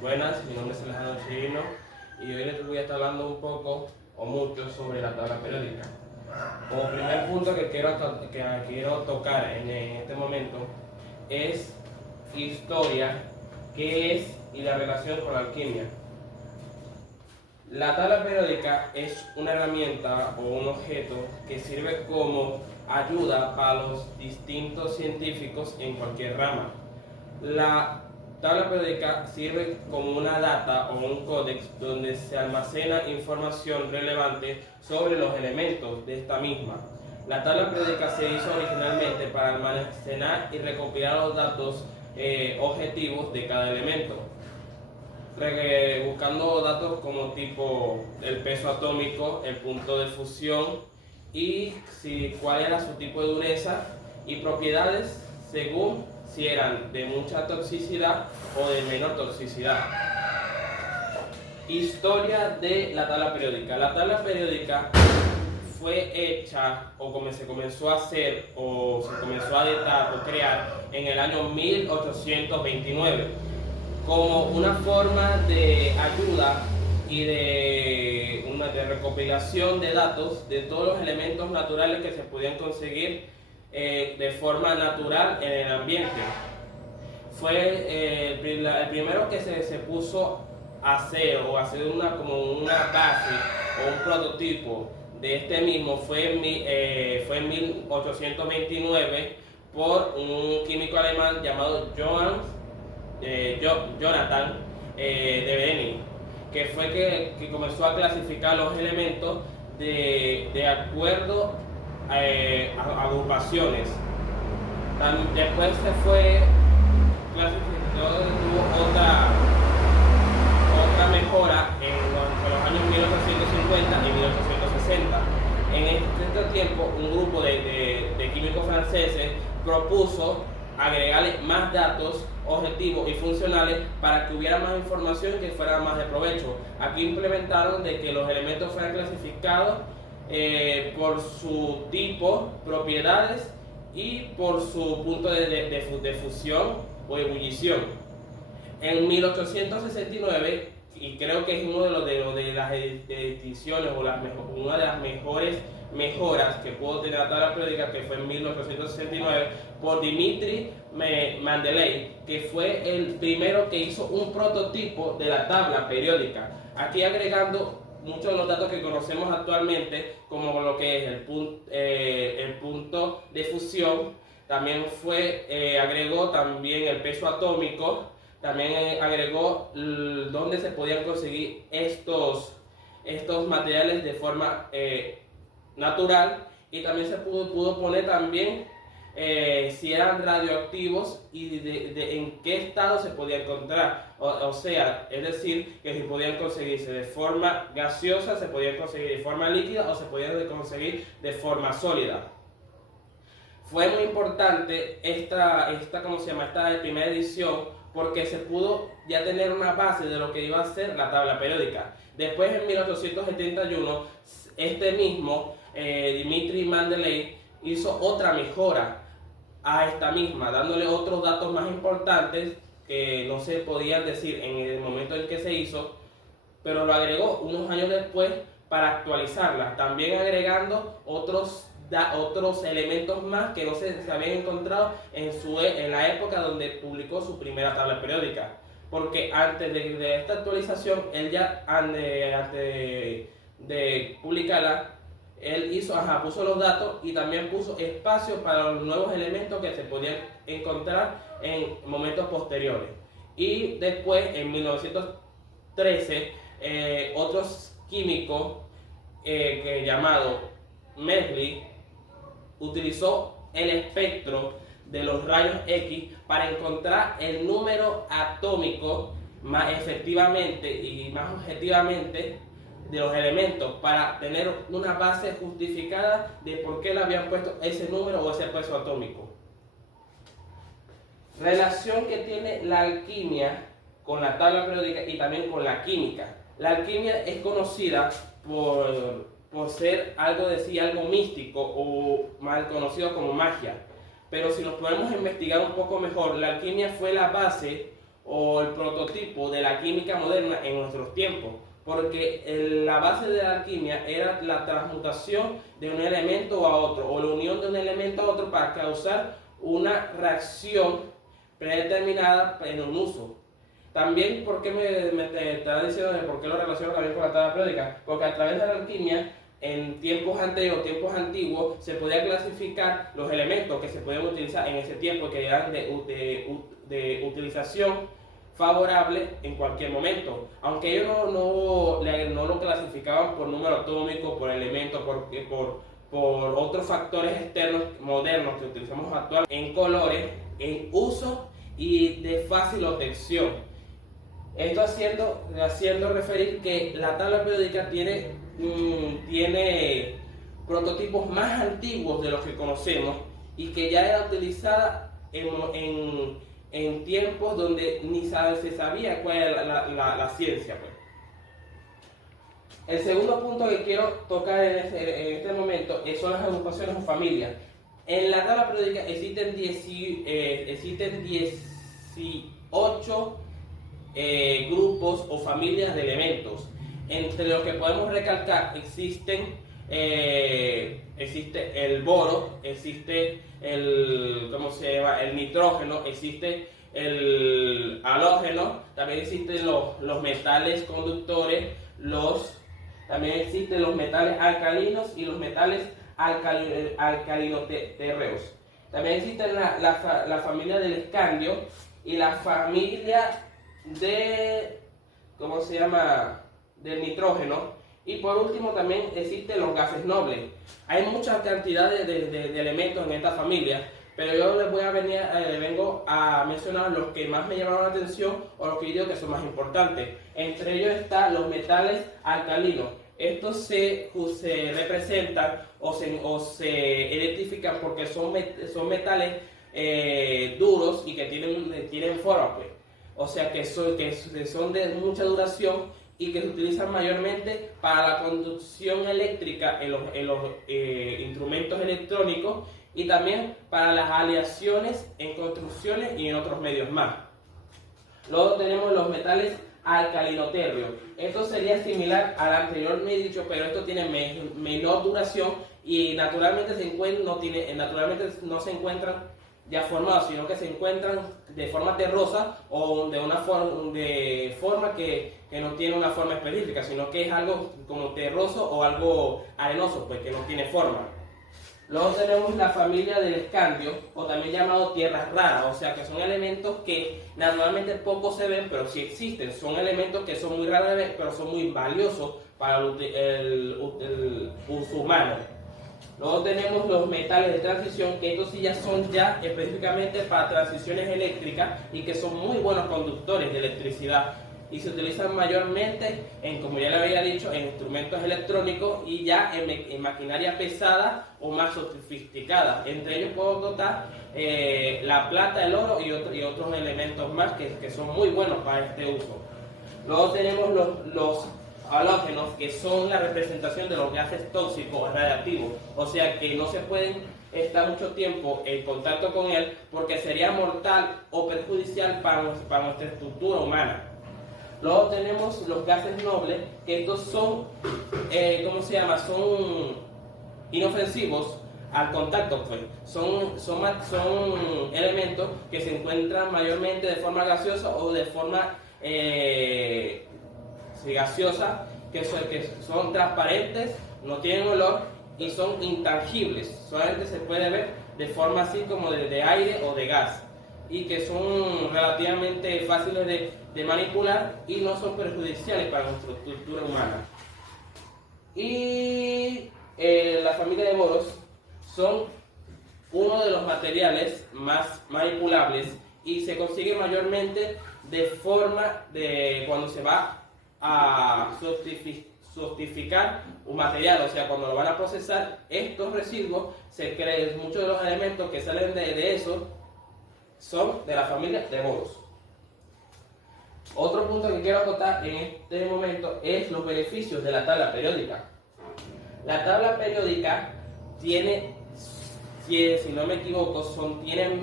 Buenas, mi nombre es Alejandro Chirino y hoy les voy a estar hablando un poco o mucho sobre la tabla periódica. Como primer punto que quiero tocar en este momento es historia, qué es y la relación con la alquimia. La tabla periódica es una herramienta o un objeto que sirve como ayuda para los distintos científicos en cualquier rama. La tabla periódica sirve como una data o un códex donde se almacena información relevante sobre los elementos de esta misma. La tabla periódica se hizo originalmente para almacenar y recopilar los datos objetivos de cada elemento, buscando datos como tipo el peso atómico, el punto de fusión y cuál era su tipo de dureza y propiedades según si eran de mucha toxicidad o de menor toxicidad. Historia de la tabla periódica. La tabla periódica fue hecha o se comenzó a hacer o se comenzó a editar o crear en el año 1829 como una forma de ayuda y de recopilación de datos de todos los elementos naturales que se podían conseguir de forma natural en el ambiente. Fue el primero que se puso a hacer como una base o un prototipo de este mismo fue en 1829 por un químico alemán llamado Jonathan de Beni, que fue que comenzó a clasificar los elementos de acuerdo a agrupaciones. Después se fue clasificado, tuvo otra mejora en los años 1850 y 1860. En este tiempo, un grupo de químicos franceses propuso agregarle más datos objetivos y funcionales para que hubiera más información y que fuera más de provecho. Aquí implementaron de que los elementos fueran clasificados por su tipo, propiedades y por su punto de fusión o ebullición. En 1869, y creo que es uno de las ediciones o una de las mejores mejoras que pudo tener la tabla periódica, que fue en 1869 por Dimitri Mendeleev, que fue el primero que hizo un prototipo de la tabla periódica, aquí agregando muchos de los datos que conocemos actualmente, como lo que es el punto de fusión. También agregó también el peso atómico, también agregó dónde se podían conseguir estos materiales de forma natural, y también se pudo poner también si eran radioactivos y en qué estado se podía encontrar, o sea, es decir, que si podían conseguirse de forma gaseosa, se podían conseguir de forma líquida o se podían conseguir de forma sólida. Fue muy importante esta primera edición, porque se pudo ya tener una base de lo que iba a ser la tabla periódica. Después, en 1871, este mismo Dimitri Mendeleev hizo otra mejora a esta misma, dándole otros datos más importantes que no se podían decir en el momento en que se hizo, pero lo agregó unos años después para actualizarla, también agregando otros elementos más que no se habían encontrado en la época donde publicó su primera tabla periódica, porque antes de esta actualización, él ya antes de publicarla, él puso los datos y también puso espacio para los nuevos elementos que se podían encontrar en momentos posteriores. Y después, en 1913, otros químicos llamado Medley utilizó el espectro de los rayos X para encontrar el número atómico más efectivamente y más objetivamente de los elementos, para tener una base justificada de por qué le habían puesto ese número o ese peso atómico. Relación que tiene la alquimia con la tabla periódica y también con la química. La alquimia es conocida por ser algo místico o mal conocido como magia. Pero si nos podemos investigar un poco mejor, la alquimia fue la base o el prototipo de la química moderna en nuestros tiempos, porque la base de la alquimia era la transmutación de un elemento a otro, o la unión de un elemento a otro para causar una reacción predeterminada en un uso. También, ¿por qué me estaba diciendo de por qué lo relaciono también con la tabla periódica? Porque a través de la alquimia, en tiempos anteriores, tiempos antiguos, se podía clasificar los elementos que se podían utilizar en ese tiempo, que eran de utilización favorable en cualquier momento. Aunque ellos no lo clasificaban por número atómico, por elemento, por otros factores externos modernos que utilizamos actualmente, en colores, en uso y de fácil obtención. Esto haciendo referir que la tabla periódica tiene prototipos más antiguos de los que conocemos y que ya era utilizada en tiempos donde ni se sabía cuál era la ciencia. Pues. El segundo punto que quiero tocar en este momento son las agrupaciones o familias. En la tabla periódica existen 18 grupos o familias de elementos. Entre los que podemos recalcar existe el boro, existe el nitrógeno, existe el halógeno, también existen los metales conductores, también existen los metales alcalinos y los metales alcalinoterreos. También existe la familia del escandio y la familia del nitrógeno, y por último también existen los gases nobles. Hay muchas cantidades de elementos en esta familia, pero yo vengo a mencionar los que más me llamaron la atención o los que yo digo que son más importantes. Entre ellos están los metales alcalinos. Estos se representan o se identifican porque son metales duros y que tienen forma, pues. O sea que son de mucha duración y que se utilizan mayormente para la conducción eléctrica en los instrumentos electrónicos y también para las aleaciones en construcciones y en otros medios más. Luego tenemos los metales alcalinoterrios. Esto sería similar al anteriormente dicho, pero esto tiene menor duración y naturalmente no se encuentran ya formados, sino que se encuentran de forma terrosa o de forma que no tiene una forma específica, sino que es algo como terroso o algo arenoso, pues que no tiene forma. Luego tenemos la familia del escandio, o también llamado tierras raras, o sea que son elementos que naturalmente poco se ven, pero sí existen. Son elementos que son muy raros de ver, pero son muy valiosos para el uso humano. Luego tenemos los metales de transición, que estos sí son específicamente para transiciones eléctricas y que son muy buenos conductores de electricidad y se utilizan mayormente como ya le había dicho, en instrumentos electrónicos y ya en maquinaria pesada o más sofisticada. Entre ellos puedo notar la plata, el oro y otros elementos más que son muy buenos para este uso. Luego tenemos los halógenos, que son la representación de los gases tóxicos radiactivos, o sea que no se pueden estar mucho tiempo en contacto con él porque sería mortal o perjudicial para nuestra estructura humana. Luego tenemos los gases nobles, que estos son, son inofensivos al contacto, pues. Son elementos que se encuentran mayormente de forma gaseosa o de forma gaseosa, que son transparentes, no tienen olor y son intangibles, solamente se puede ver de forma así como de aire o de gas, y que son relativamente fáciles de manipular y no son perjudiciales para nuestra estructura humana. Y la familia de boros son uno de los materiales más manipulables y se consigue mayormente de forma de cuando se va a sostificar un material, o sea, cuando lo van a procesar, estos residuos, muchos de los elementos que salen de eso son de la familia de boros. Otro punto que quiero acotar en este momento es los beneficios de la tabla periódica. La tabla periódica tiene, si no me equivoco, tiene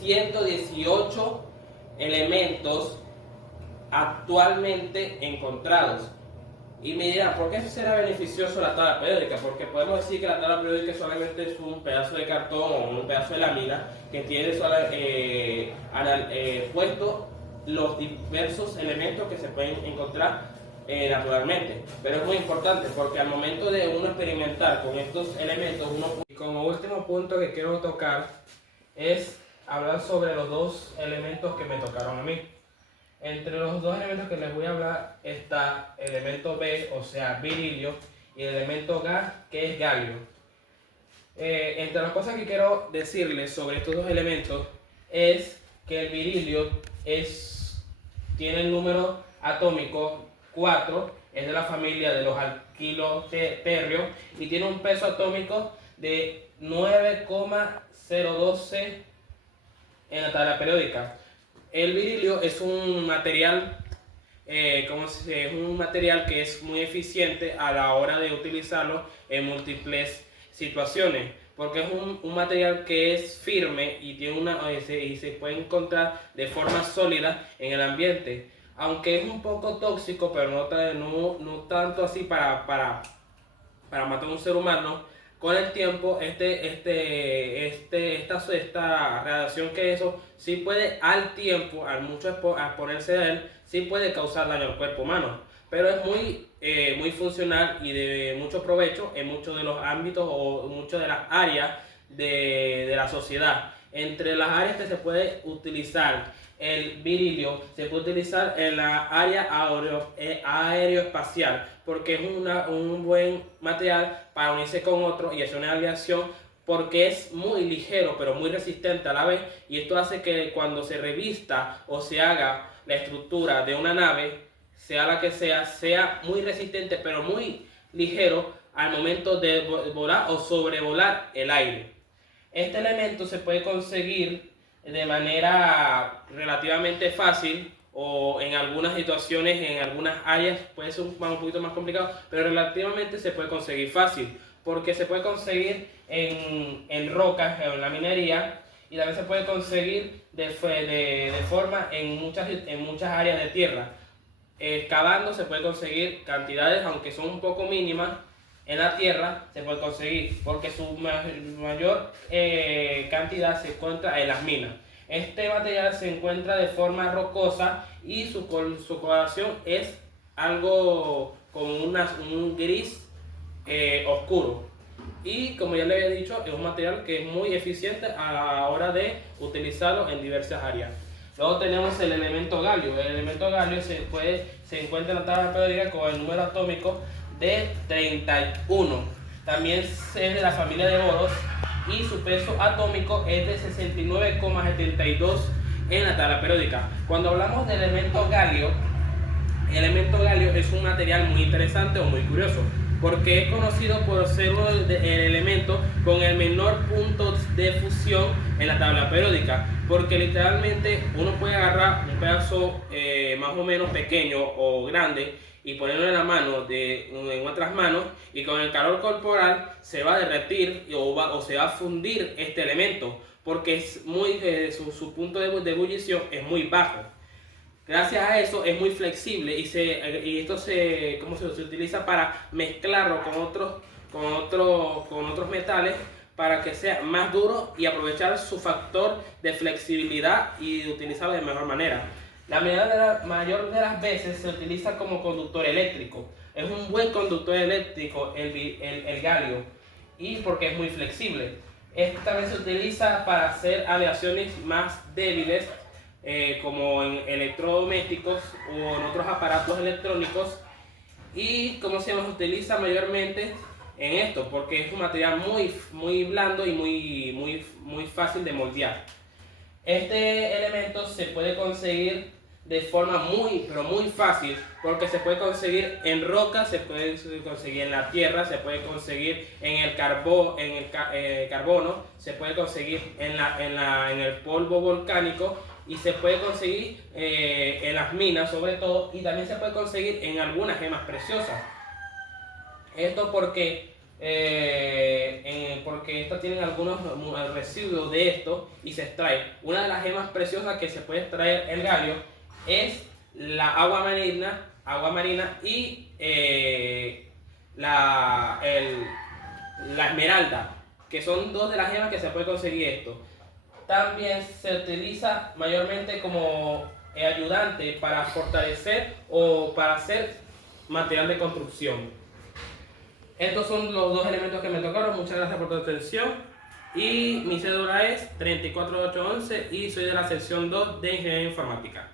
118 elementos actualmente encontrados. Y me dirán, ¿por qué será beneficioso la tabla periódica? Porque podemos decir que la tabla periódica solamente es un pedazo de cartón o un pedazo de lámina que tiene puesto los diversos elementos que se pueden encontrar naturalmente. Pero es muy importante porque al momento de uno experimentar con estos elementos, y como último punto que quiero tocar es hablar sobre los dos elementos que me tocaron a mí. Entre los dos elementos que les voy a hablar está el elemento B, o sea, berilio, y el elemento Ga, que es galio. Entre las cosas que quiero decirles sobre estos dos elementos es que el berilio tiene el número atómico 4, es de la familia de los alquiloterrios y tiene un peso atómico de 9,012 en la tabla periódica. El berilio es un material, es un material que es muy eficiente a la hora de utilizarlo en múltiples situaciones, porque es un material que es firme y se puede encontrar de forma sólida en el ambiente, aunque es un poco tóxico, pero no tanto así para matar a un ser humano. Con el tiempo, esta radiación que eso sí puede al tiempo, al exponerse a él, sí puede causar daño al cuerpo humano. Pero es muy funcional y de mucho provecho en muchos de los ámbitos o muchas de las áreas de la sociedad. Entre las áreas que se puede utilizar el berilio, se puede utilizar en la área aeroespacial, porque es un buen material para unirse con otro y hacer una aleación, porque es muy ligero pero muy resistente a la vez, y esto hace que cuando se revista o se haga la estructura de una nave, sea la que sea muy resistente pero muy ligero al momento de volar o sobrevolar el aire. Este elemento se puede conseguir de manera relativamente fácil, o en algunas situaciones, en algunas áreas puede ser un poquito más complicado, pero relativamente se puede conseguir fácil, porque se puede conseguir en rocas, en la minería, y también se puede conseguir de forma en muchas áreas de tierra. Excavando se puede conseguir cantidades, aunque son un poco mínimas, en la tierra se puede conseguir, porque su mayor cantidad se encuentra en las minas. Este material se encuentra de forma rocosa y su coloración es algo como un gris oscuro. Y como ya le había dicho, es un material que es muy eficiente a la hora de utilizarlo en diversas áreas. Luego tenemos el elemento galio. El elemento galio se encuentra en la tabla periódica con el número atómico de 31. También es de la familia de boros y su peso atómico es de 69,72 en la tabla periódica. Cuando hablamos del elemento galio, el elemento galio es un material muy interesante o muy curioso, porque es conocido por ser el elemento con el menor punto de fusión en la tabla periódica, porque literalmente uno puede agarrar un pedazo más o menos pequeño o grande y ponerlo en la mano en otras manos, y con el calor corporal se va a derretir o se va a fundir este elemento, porque es su punto de ebullición es muy bajo. Gracias a eso es muy flexible y esto se utiliza para mezclarlo con otros metales para que sea más duro y aprovechar su factor de flexibilidad y utilizarlo de mejor manera. La mayor de las veces se utiliza como conductor eléctrico. Es un buen conductor eléctrico el galio, y porque es muy flexible. Este también se utiliza para hacer aleaciones más débiles, como en electrodomésticos o en otros aparatos electrónicos, y se utiliza mayormente en esto porque es un material muy blando y muy fácil de moldear. Este elemento se puede conseguir de forma muy fácil, porque se puede conseguir en roca, se puede conseguir en la tierra, se puede conseguir en el carbono, se puede conseguir en el polvo volcánico, y se puede conseguir en las minas sobre todo, y también se puede conseguir en algunas gemas preciosas. Esto porque porque estos tienen algunos residuos de esto y se extrae. Una de las gemas preciosas que se puede extraer el galio es la agua marina y la esmeralda, que son dos de las gemas que se puede conseguir esto. También se utiliza mayormente como ayudante para fortalecer o para hacer material de construcción. Estos son los dos elementos que me tocaron. Muchas gracias por tu atención. Y mi cédula es 34811 y soy de la sección 2 de Ingeniería Informática.